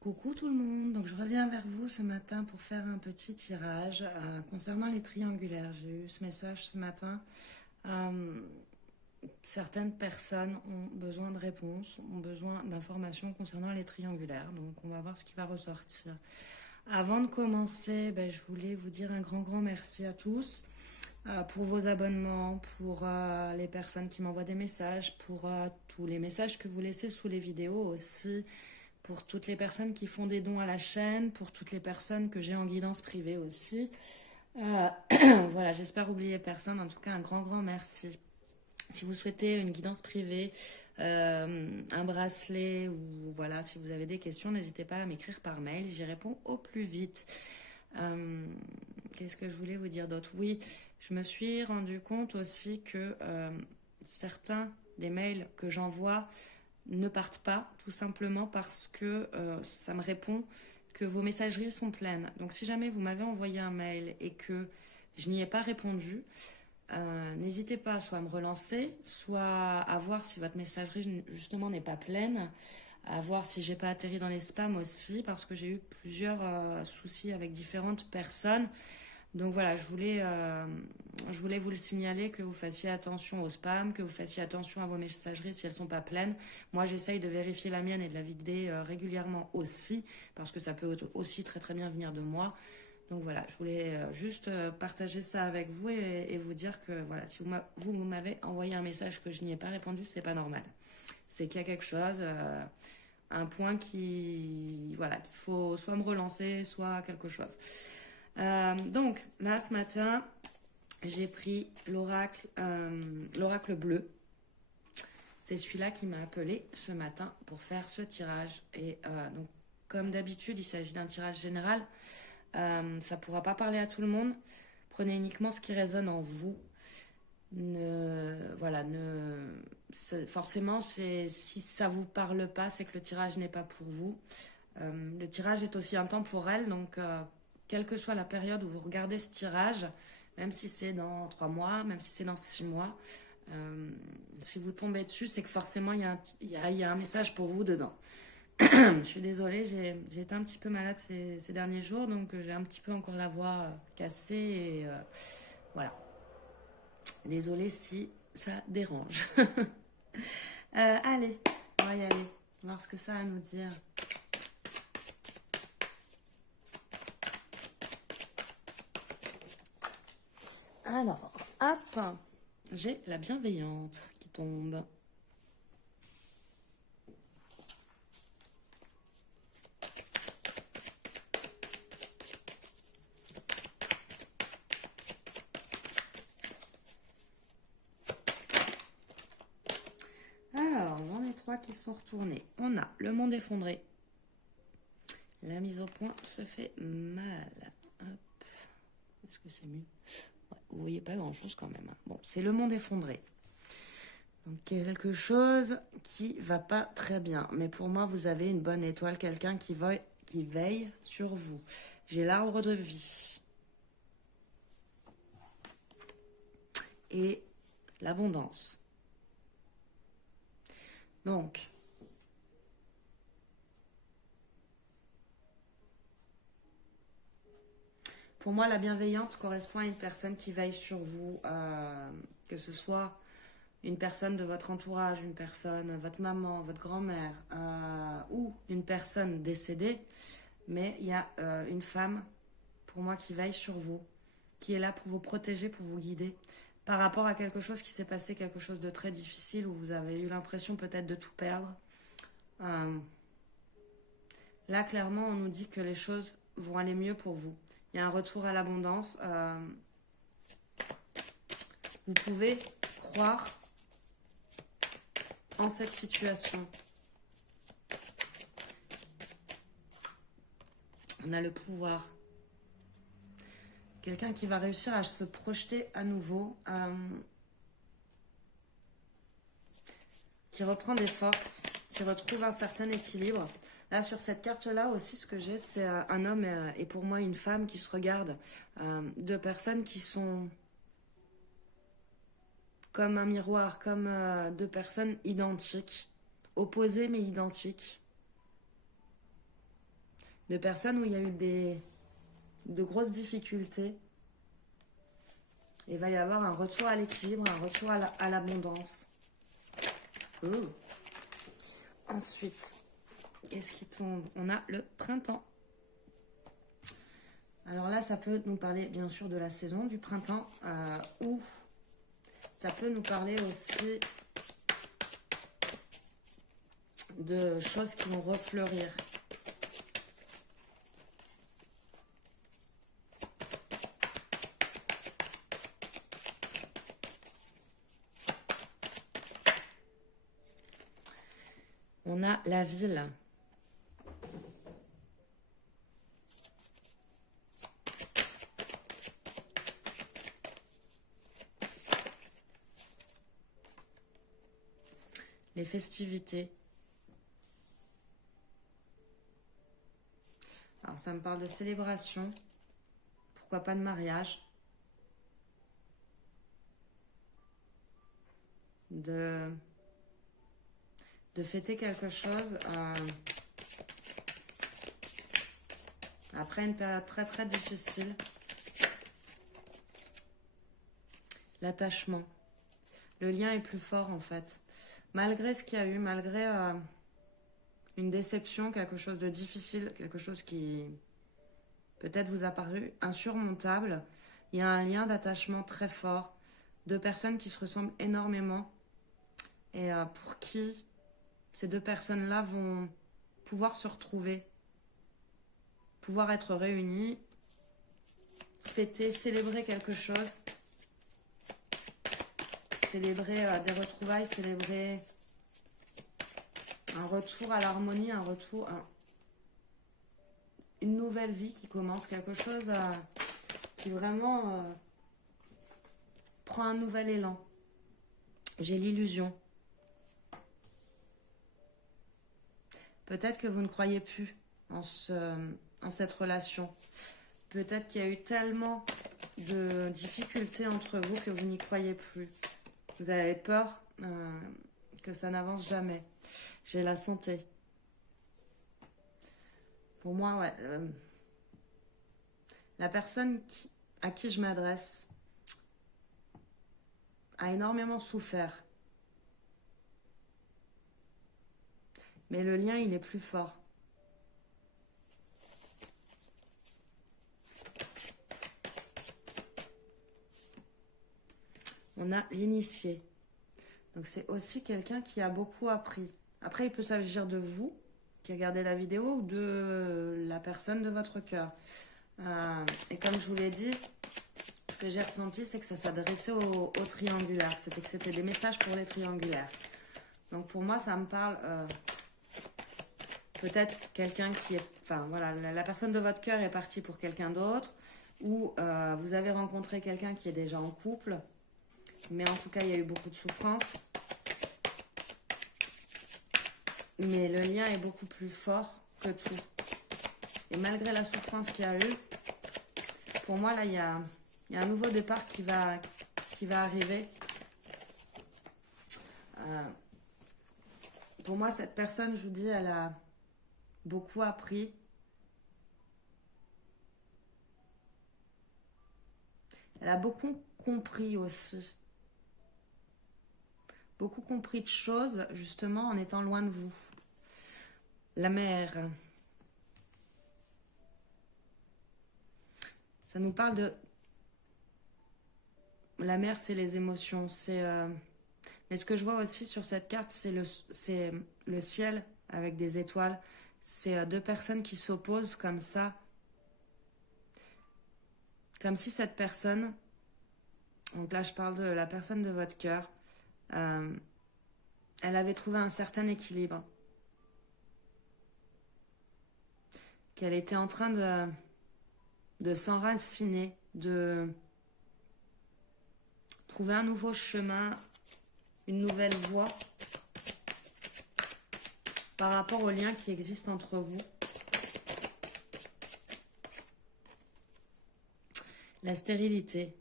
Coucou tout le monde, donc je reviens vers vous ce matin pour faire un petit tirage concernant les triangulaires. J'ai eu ce message ce matin. Euh, Certaines personnes ont besoin de réponses, ont besoin d'informations concernant les triangulaires, donc on va voir ce qui va ressortir. Avant de commencer, je voulais vous dire un grand merci à tous pour vos abonnements, pour les personnes qui m'envoient des messages, pour tous les messages que vous laissez sous les vidéos aussi, pour toutes les personnes qui font des dons à la chaîne, pour toutes les personnes que j'ai en guidance privée aussi. Voilà, j'espère oublier personne. En tout cas, un grand merci. Si vous souhaitez une guidance privée, un bracelet ou voilà, si vous avez des questions, n'hésitez pas à m'écrire par mail. J'y réponds au plus vite. Qu'est-ce que je voulais vous dire d'autre? Oui, je me suis rendu compte aussi que certains des mails que j'envoie ne partent pas, tout simplement parce que ça me répond que vos messageries sont pleines. Donc si jamais vous m'avez envoyé un mail et que je n'y ai pas répondu, n'hésitez pas soit à me relancer, soit à voir si votre messagerie justement n'est pas pleine, à voir si j'ai pas atterri dans les spams aussi, parce que j'ai eu plusieurs soucis avec différentes personnes. Donc voilà, je voulais vous le signaler, que vous fassiez attention aux spams, que vous fassiez attention à vos messageries si elles ne sont pas pleines. Moi, j'essaye de vérifier la mienne et de la vider régulièrement aussi, parce que ça peut aussi très bien venir de moi. Donc voilà, je voulais juste partager ça avec vous et vous dire que voilà, si vous m'avez envoyé un message que je n'y ai pas répondu, c'est pas normal. C'est qu'il y a quelque chose, un point voilà, qu'il faut soit me relancer, soit quelque chose. Donc là ce matin j'ai pris l'oracle bleu. C'est celui-là qui m'a appelé ce matin pour faire ce tirage. Et donc comme d'habitude il s'agit d'un tirage général. Ça ne pourra pas parler à tout le monde. Prenez uniquement ce qui résonne en vous. Forcément, si ça vous parle pas, c'est que le tirage n'est pas pour vous. Le tirage est aussi intemporel, donc quelle que soit la période où vous regardez ce tirage, même si c'est dans 3 mois, même si c'est dans 6 mois, si vous tombez dessus, c'est que forcément il y a un message pour vous dedans. Je suis désolée, j'ai été un petit peu malade ces derniers jours, donc j'ai un petit peu encore la voix cassée et voilà. Désolée si ça dérange. Allez, on va y aller, voir ce que ça a à nous dire. Alors, hop, j'ai la bienveillante qui tombe. Alors, j'en ai 3 qui sont retournés. On a le monde effondré. La mise au point se fait mal. Hop. Est-ce que c'est mieux? Ouais, vous voyez pas grand-chose quand même. Bon, c'est le monde effondré. Donc quelque chose qui va pas très bien. Mais pour moi, vous avez une bonne étoile, quelqu'un qui veille sur vous. J'ai l'arbre de vie. Et l'abondance. Donc, pour moi, la bienveillante correspond à une personne qui veille sur vous, que ce soit une personne de votre entourage, une personne, votre maman, votre grand-mère, ou une personne décédée, mais il y a une femme, pour moi, qui veille sur vous, qui est là pour vous protéger, pour vous guider, par rapport à quelque chose qui s'est passé, quelque chose de très difficile, où vous avez eu l'impression peut-être de tout perdre. Là, clairement, on nous dit que les choses vont aller mieux pour vous. Il y a un retour à l'abondance. Vous pouvez croire en cette situation. On a le pouvoir. Quelqu'un qui va réussir à se projeter à nouveau, qui reprend des forces, qui retrouve un certain équilibre. Là, sur cette carte-là aussi, ce que j'ai, c'est un homme et pour moi une femme qui se regardent. 2 personnes qui sont comme un miroir, comme 2 personnes identiques, opposées mais identiques. de personnes où il y a eu de grosses difficultés. Il va y avoir un retour à l'équilibre, un retour à l'abondance. Ensuite, qu'est-ce qui tombe? On a le printemps. Alors là, ça peut nous parler bien sûr de la saison du printemps, ou ça peut nous parler aussi de choses qui vont refleurir. On a la ville. Les festivités. Alors ça me parle de célébration. Pourquoi pas de mariage. De fêter quelque chose après une période très très difficile. L'attachement. Le lien est plus fort en fait. Malgré ce qu'il y a eu, malgré une déception, quelque chose de difficile, quelque chose qui peut-être vous a paru insurmontable, il y a un lien d'attachement très fort. Deux personnes qui se ressemblent énormément et pour qui ces deux personnes-là vont pouvoir se retrouver, pouvoir être réunies, fêter, célébrer quelque chose, célébrer des retrouvailles, célébrer un retour à l'harmonie, un retour, une nouvelle vie qui commence, quelque chose qui vraiment prend un nouvel élan. J'ai l'illusion. Peut-être que vous ne croyez plus en cette relation. Peut-être qu'il y a eu tellement de difficultés entre vous que vous n'y croyez plus. Vous avez peur que ça n'avance jamais. J'ai la santé. Pour moi, ouais. La personne à qui je m'adresse a énormément souffert. Mais le lien, il est plus fort. On a l'initié. Donc c'est aussi quelqu'un qui a beaucoup appris. Après, il peut s'agir de vous, qui regardez la vidéo, ou de la personne de votre cœur. Et comme je vous l'ai dit, ce que j'ai ressenti, c'est que ça s'adressait aux triangulaires. C'était que c'était des messages pour les triangulaires. Donc pour moi, ça me parle... peut-être quelqu'un qui est... Enfin, voilà, la personne de votre cœur est partie pour quelqu'un d'autre. Ou vous avez rencontré quelqu'un qui est déjà en couple. Mais en tout cas, il y a eu beaucoup de souffrance. Mais le lien est beaucoup plus fort que tout. Et malgré la souffrance qu'il y a eu, pour moi, là, il y a un nouveau départ qui va arriver. Pour moi, cette personne, je vous dis, elle a beaucoup appris. Elle a beaucoup compris aussi. Beaucoup compris de choses, justement, en étant loin de vous. La mer. Ça nous parle de... La mer, c'est les émotions. Mais ce que je vois aussi sur cette carte, c'est le ciel avec des étoiles. C'est deux personnes qui s'opposent comme ça. Comme si cette personne... Donc là, je parle de la personne de votre cœur. Elle avait trouvé un certain équilibre. Qu'elle était en train de s'enraciner, de trouver un nouveau chemin, une nouvelle voie par rapport au lien qui existe entre vous. La stérilité.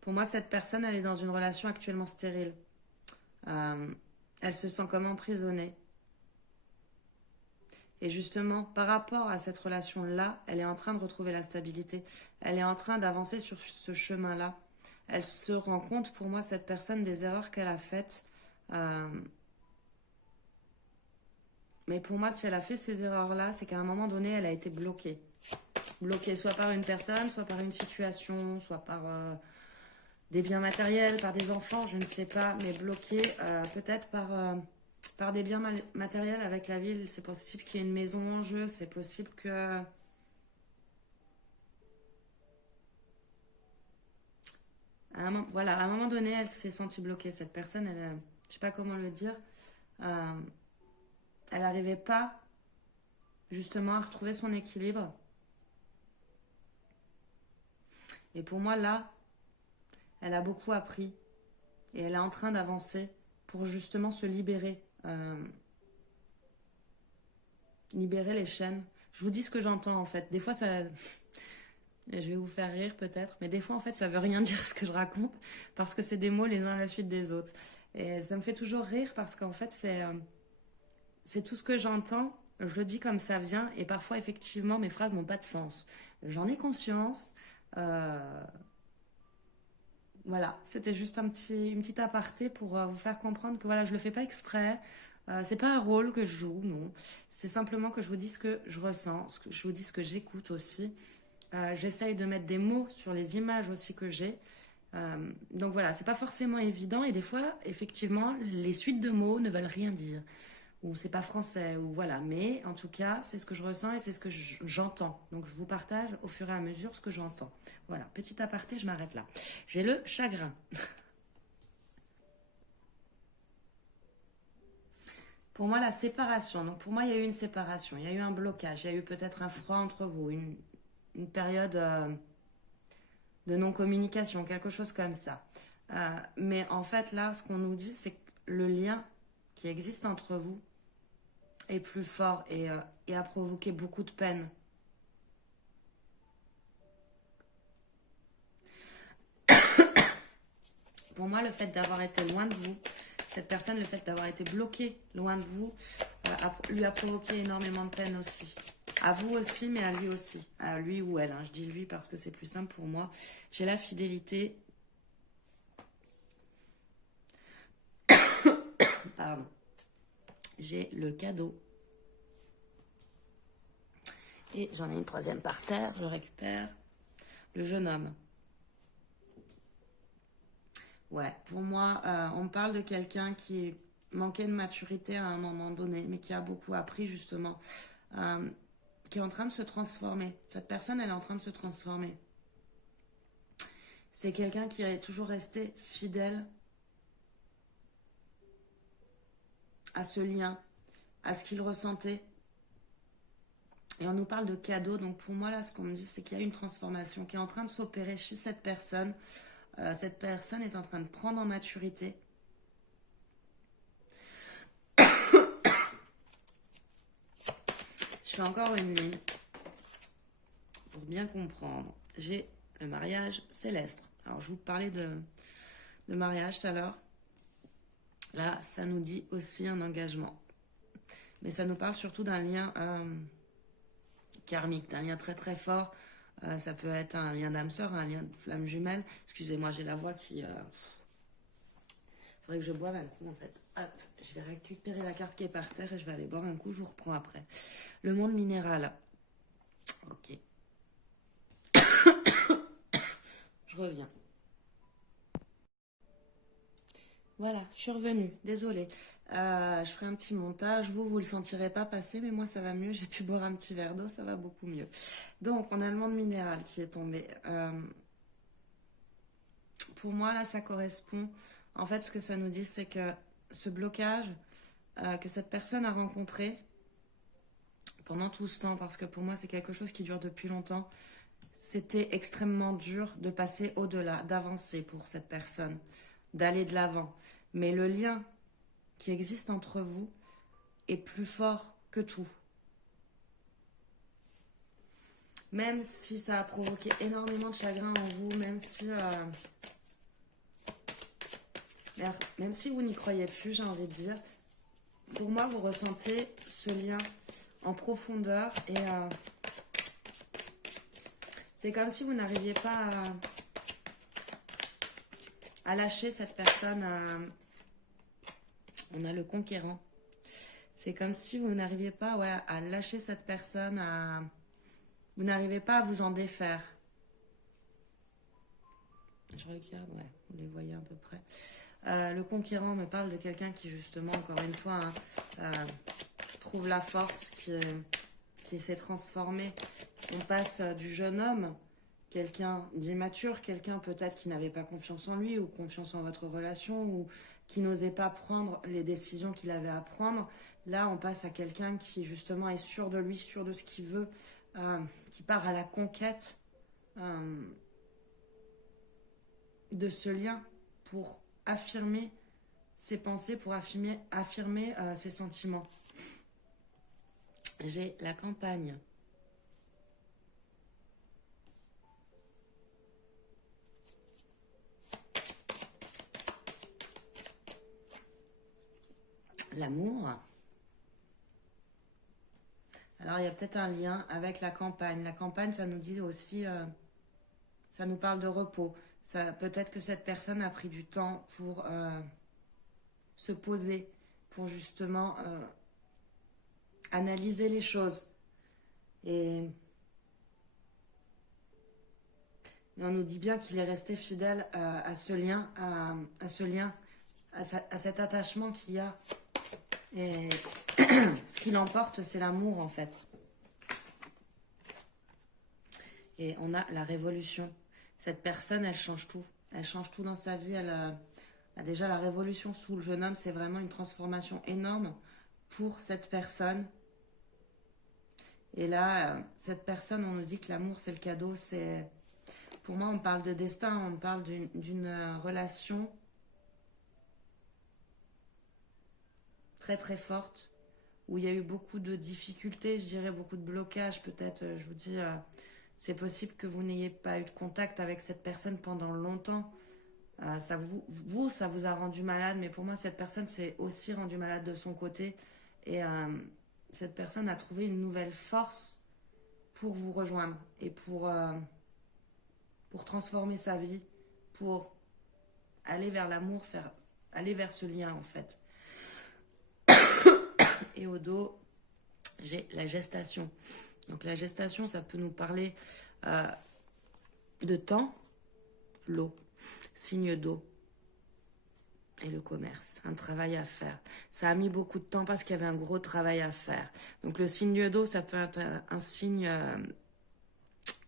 Pour moi, cette personne, elle est dans une relation actuellement stérile. Elle elle se sent comme emprisonnée. Et justement, par rapport à cette relation-là, elle est en train de retrouver la stabilité. Elle est en train d'avancer sur ce chemin-là. Elle se rend compte, pour moi, cette personne, des erreurs qu'elle a faites. Mais pour moi, si elle a fait ces erreurs-là, c'est qu'à un moment donné, elle a été bloquée. Bloquée soit par une personne, soit par une situation, soit par des biens matériels, par des enfants, je ne sais pas, mais bloquée peut-être par des biens matériels avec la ville. C'est possible qu'il y ait une maison en jeu, c'est possible que... Voilà, à un moment donné, elle s'est sentie bloquée. Cette personne, elle, je sais pas comment le dire, elle n'arrivait pas justement à retrouver son équilibre. Et pour moi, là, elle a beaucoup appris et elle est en train d'avancer pour justement se libérer. Libérer les chaînes. Je vous dis ce que j'entends en fait. Des fois, ça... Je vais vous faire rire peut-être, mais des fois en fait ça veut rien dire ce que je raconte parce que c'est des mots les uns à la suite des autres. Et ça me fait toujours rire parce qu'en fait c'est tout ce que j'entends, je le dis comme ça vient et parfois effectivement mes phrases n'ont pas de sens. J'en ai conscience. Voilà, c'était juste une petite aparté pour vous faire comprendre que voilà, je le fais pas exprès. C'est pas un rôle que je joue, non. C'est simplement que je vous dis ce que je ressens, je vous dis ce que j'écoute aussi. J'essaye de mettre des mots sur les images aussi que j'ai. Donc voilà, c'est pas forcément évident et des fois, effectivement, les suites de mots ne veulent rien dire. Ou c'est pas français, ou voilà. Mais en tout cas, c'est ce que je ressens et c'est ce que j'entends. Donc je vous partage au fur et à mesure ce que j'entends. Voilà, petit aparté, je m'arrête là. J'ai le chagrin. Pour moi, la séparation. Donc pour moi, il y a eu une séparation, il y a eu un blocage, il y a eu peut-être un froid entre vous, une période de non-communication, quelque chose comme ça. Mais en fait, là, ce qu'on nous dit, c'est que le lien qui existe entre vous est plus fort et a provoqué beaucoup de peine. Pour moi, le fait d'avoir été loin de vous, cette personne, le fait d'avoir été bloquée loin de vous, lui a provoqué énormément de peine aussi. À vous aussi, mais à lui aussi. À lui ou elle. Hein. Je dis lui parce que c'est plus simple pour moi. J'ai la fidélité. Pardon. J'ai le cadeau. Et j'en ai une troisième par terre. Je récupère. Le jeune homme. Ouais, pour moi, on parle de quelqu'un qui manquait de maturité à un moment donné, mais qui a beaucoup appris justement. Qui est en train de se transformer. Cette personne, elle est en train de se transformer. C'est quelqu'un qui est toujours resté fidèle à ce lien, à ce qu'il ressentait. Et on nous parle de cadeau. Donc pour moi, là, ce qu'on me dit, c'est qu'il y a une transformation qui est en train de s'opérer chez cette personne. Cette personne est en train de prendre en maturité. Je fais encore une ligne pour bien comprendre. J'ai le mariage céleste. Alors, je vous parlais de mariage tout à l'heure. Là, ça nous dit aussi un engagement. Mais ça nous parle surtout d'un lien karmique, d'un lien très très fort. Ça peut être un lien d'âme sœur, un lien de flamme jumelle. Excusez-moi, j'ai la voix qui... Faudrait que je boive un coup en fait. Hop, je vais récupérer la carte qui est par terre et je vais aller boire un coup, je vous reprends après. Le monde minéral. Ok. Je reviens. Voilà, je suis revenue. Désolée. Je ferai un petit montage. Vous le sentirez pas passer, mais moi, ça va mieux. J'ai pu boire un petit verre d'eau, ça va beaucoup mieux. Donc, on a le monde minéral qui est tombé. Pour moi, là, ça correspond. En fait, ce que ça nous dit, c'est que ce blocage que cette personne a rencontré pendant tout ce temps, parce que pour moi, c'est quelque chose qui dure depuis longtemps, c'était extrêmement dur de passer au-delà, d'avancer pour cette personne, d'aller de l'avant. Mais le lien qui existe entre vous est plus fort que tout. Même si ça a provoqué énormément de chagrin en vous, même si vous n'y croyez plus, j'ai envie de dire, pour moi, vous ressentez ce lien en profondeur et c'est comme si vous n'arriviez pas à lâcher cette personne. On a le conquérant. C'est comme si vous n'arriviez pas à lâcher cette personne, vous n'arrivez pas à vous en défaire. Je regarde, ouais, vous les voyez à peu près. Le conquérant me parle de quelqu'un qui, justement, encore une fois, trouve la force, qui s'est transformé. On passe du jeune homme, quelqu'un d'immature, quelqu'un peut-être qui n'avait pas confiance en lui ou confiance en votre relation ou qui n'osait pas prendre les décisions qu'il avait à prendre. Là, on passe à quelqu'un qui, justement, est sûr de lui, sûr de ce qu'il veut, qui part à la conquête de ce lien pour affirmer ses pensées, pour affirmer ses sentiments. J'ai la campagne. L'amour. Alors, il y a peut-être un lien avec la campagne. La campagne, ça nous dit aussi, ça nous parle de repos. Peut-être que cette personne a pris du temps pour se poser, pour justement analyser les choses. Et on nous dit bien qu'il est resté fidèle à ce lien, à cet attachement qu'il y a. Et ce qui l'emporte, c'est l'amour, en fait. Et on a la révolution. Cette personne, elle change tout. Elle change tout dans sa vie. Elle a déjà la révolution sous le jeune homme. C'est vraiment une transformation énorme pour cette personne. Et là, cette personne, on nous dit que l'amour, c'est le cadeau. Pour moi, on parle de destin. On parle d'une relation très très forte, où il y a eu beaucoup de difficultés, je dirais beaucoup de blocages, peut-être, je vous dis, c'est possible que vous n'ayez pas eu de contact avec cette personne pendant longtemps. Ça vous a rendu malade, mais pour moi, cette personne s'est aussi rendue malade de son côté. Et cette personne a trouvé une nouvelle force pour vous rejoindre et pour transformer sa vie, pour aller vers l'amour, aller vers ce lien, en fait. Et au dos, j'ai la gestation. Donc la gestation, ça peut nous parler de temps, l'eau, signe d'eau et le commerce, un travail à faire. Ça a mis beaucoup de temps parce qu'il y avait un gros travail à faire. Donc le signe d'eau, ça peut être un signe,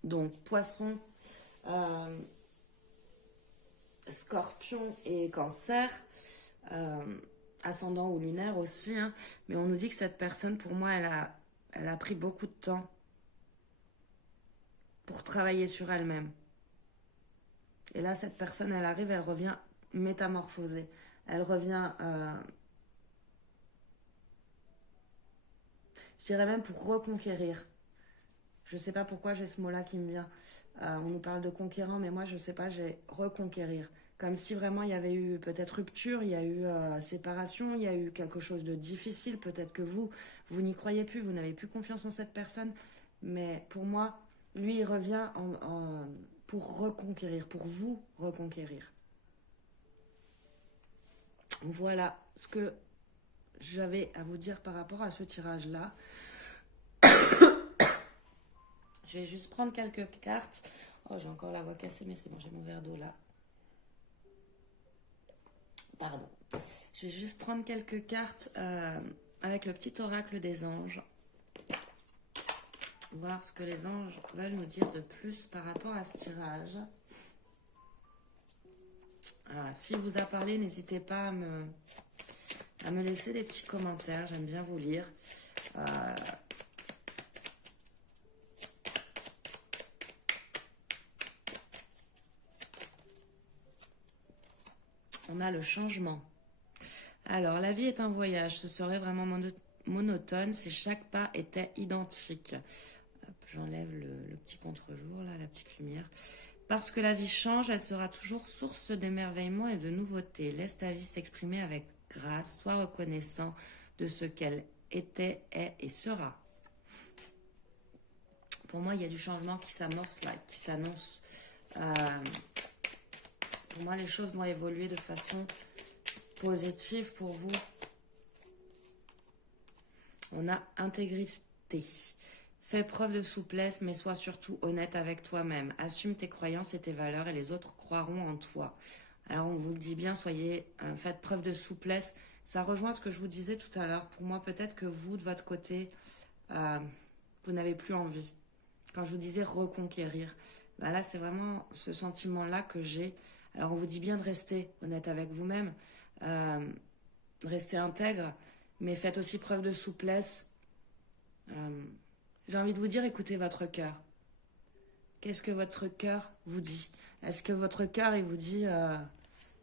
donc poisson, scorpion et cancer, ascendant ou lunaire aussi, hein. Mais on nous dit que cette personne, pour moi, elle a pris beaucoup de temps pour travailler sur elle-même. Et là, cette personne, elle arrive, elle revient métamorphosée. Elle revient, je dirais même pour reconquérir. Je ne sais pas pourquoi j'ai ce mot-là qui me vient. On nous parle de conquérant, mais moi, je ne sais pas, j'ai reconquérir. Comme si vraiment il y avait eu peut-être rupture, il y a eu séparation, il y a eu quelque chose de difficile. Peut-être que vous n'y croyez plus, vous n'avez plus confiance en cette personne. Mais pour moi, lui, il revient pour reconquérir, pour vous reconquérir. Voilà ce que j'avais à vous dire par rapport à ce tirage-là. Je vais juste prendre quelques cartes. Oh, j'ai encore la voix cassée, mais c'est bon, j'ai mon verre d'eau là. Pardon. Je vais juste prendre quelques cartes avec le petit oracle des anges. Voir ce que les anges veulent nous dire de plus par rapport à ce tirage. Alors, s'il vous a parlé, n'hésitez pas à me laisser des petits commentaires. J'aime bien vous lire. On a le changement. Alors, la vie est un voyage. Ce serait vraiment monotone si chaque pas était identique. J'enlève le petit contre-jour, là, la petite lumière. Parce que la vie change, elle sera toujours source d'émerveillement et de nouveautés. Laisse ta vie s'exprimer avec grâce. Sois reconnaissant de ce qu'elle était, est et sera. Pour moi, il y a du changement qui s'amorce là, qui s'annonce. Pour moi, les choses vont évoluer de façon positive pour vous. On a intégrité. Fais preuve de souplesse, mais sois surtout honnête avec toi-même. Assume tes croyances et tes valeurs et les autres croiront en toi. Alors, on vous le dit bien, faites preuve de souplesse. Ça rejoint ce que je vous disais tout à l'heure. Pour moi, peut-être que vous, de votre côté, vous n'avez plus envie. Quand je vous disais reconquérir, ben là, c'est vraiment ce sentiment-là que j'ai. Alors, on vous dit bien de rester honnête avec vous-même, rester intègre, mais faites aussi preuve de souplesse. J'ai envie de vous dire, écoutez votre cœur. Qu'est-ce que votre cœur vous dit? Est-ce que votre cœur, il vous dit,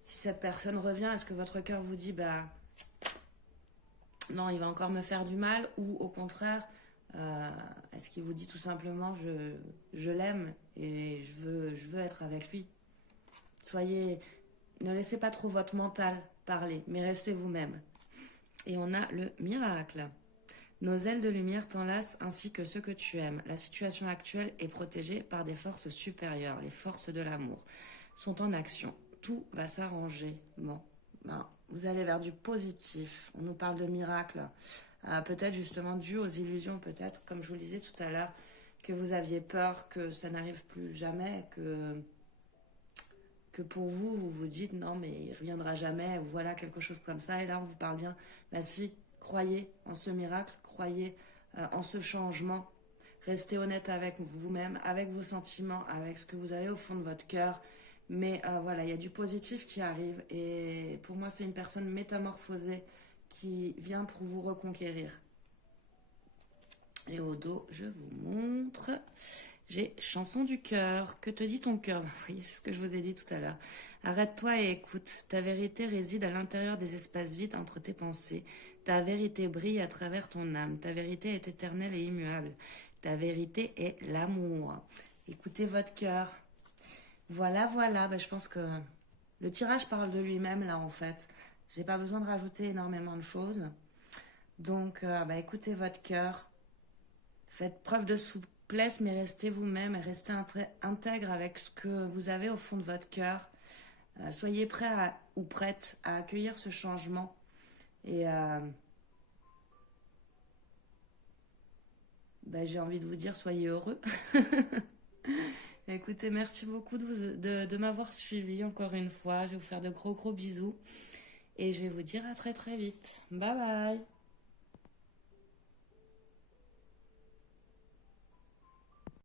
si cette personne revient, est-ce que votre cœur vous dit, bah, non, il va encore me faire du mal? Ou au contraire, est-ce qu'il vous dit tout simplement, je l'aime et je veux être avec lui? Ne laissez pas trop votre mental parler, mais restez vous-même. Et on a le miracle. Nos ailes de lumière t'enlacent ainsi que ceux que tu aimes. La situation actuelle est protégée par des forces supérieures. Les forces de l'amour sont en action. Tout va s'arranger. Bon, vous allez vers du positif. On nous parle de miracle. Peut-être justement dû aux illusions, peut-être, comme je vous le disais tout à l'heure, que vous aviez peur que ça n'arrive plus jamais, que pour vous, vous vous dites non mais il reviendra jamais, voilà quelque chose comme ça. Et là, on vous parle bien, bah si, croyez en ce miracle, croyez en ce changement. Restez honnête avec vous-même, avec vos sentiments, avec ce que vous avez au fond de votre cœur. Mais voilà, il y a du positif qui arrive. Et pour moi, c'est une personne métamorphosée qui vient pour vous reconquérir. Et au dos, je vous montre. J'ai chanson du cœur. Que te dit ton cœur? Vous voyez, c'est ce que je vous ai dit tout à l'heure. Arrête-toi et écoute. Ta vérité réside à l'intérieur des espaces vides entre tes pensées. Ta vérité brille à travers ton âme. Ta vérité est éternelle et immuable. Ta vérité est l'amour. Écoutez votre cœur. Voilà, voilà. Ben, je pense que le tirage parle de lui-même là en fait. J'ai pas besoin de rajouter énormément de choses. Donc, écoutez votre cœur. Faites preuve de souplesse, mais restez vous-même et restez intègre avec ce que vous avez au fond de votre cœur. Soyez prêt ou prête à accueillir ce changement. Et j'ai envie de vous dire, soyez heureux. Écoutez, merci beaucoup de m'avoir suivi encore une fois. Je vais vous faire de gros bisous. Et je vais vous dire à très très vite. Bye bye.